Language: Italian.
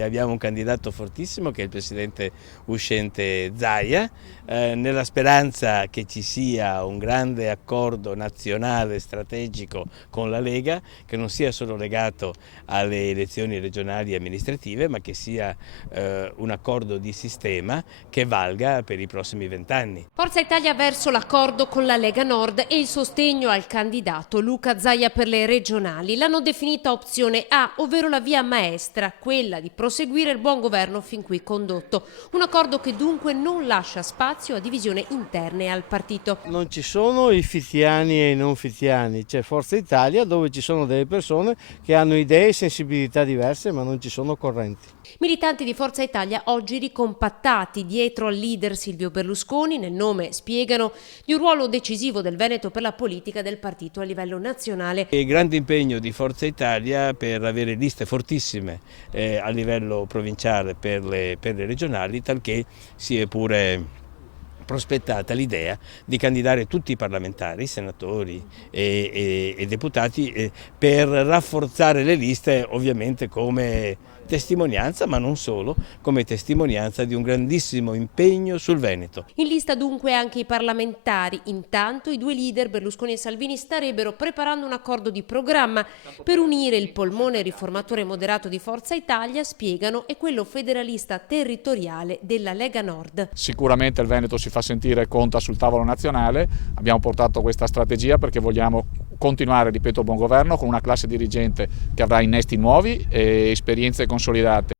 Abbiamo un candidato fortissimo che è il presidente uscente Zaia, nella speranza che ci sia un grande accordo nazionale strategico con la Lega, che non sia solo legato alle elezioni regionali e amministrative, ma che sia un accordo di sistema che valga per i prossimi 20 anni. Forza Italia verso l'accordo con la Lega Nord e il sostegno al candidato Luca Zaia per le regionali. L'hanno definita opzione A, ovvero la via maestra, quella di proseguire il buon governo fin qui condotto. Un accordo che dunque non lascia spazio a divisioni interne al partito. Non ci sono i fiziani e i non fiziani, c'è Forza Italia dove ci sono delle persone che hanno idee e sensibilità diverse, ma non ci sono correnti. Militanti di Forza Italia oggi ricompattati dietro al leader Silvio Berlusconi, nel nome, spiegano, di un ruolo decisivo del Veneto per la politica del partito a livello nazionale. Il grande impegno di Forza Italia per avere liste fortissime a livello provinciale per le regionali, talché si è pure prospettata l'idea di candidare tutti i parlamentari, senatori e deputati per rafforzare le liste, ovviamente come testimonianza, ma non solo, come testimonianza di un grandissimo impegno sul Veneto. In lista dunque anche i parlamentari. Intanto i due leader, Berlusconi e Salvini, starebbero preparando un accordo di programma per unire il polmone riformatore moderato di Forza Italia, spiegano, e quello federalista territoriale della Lega Nord. Sicuramente il Veneto si fa sentire, conta sul tavolo nazionale. Abbiamo portato questa strategia perché vogliamo continuare, ripeto, il buon governo con una classe dirigente che avrà innesti nuovi e esperienze consolidate.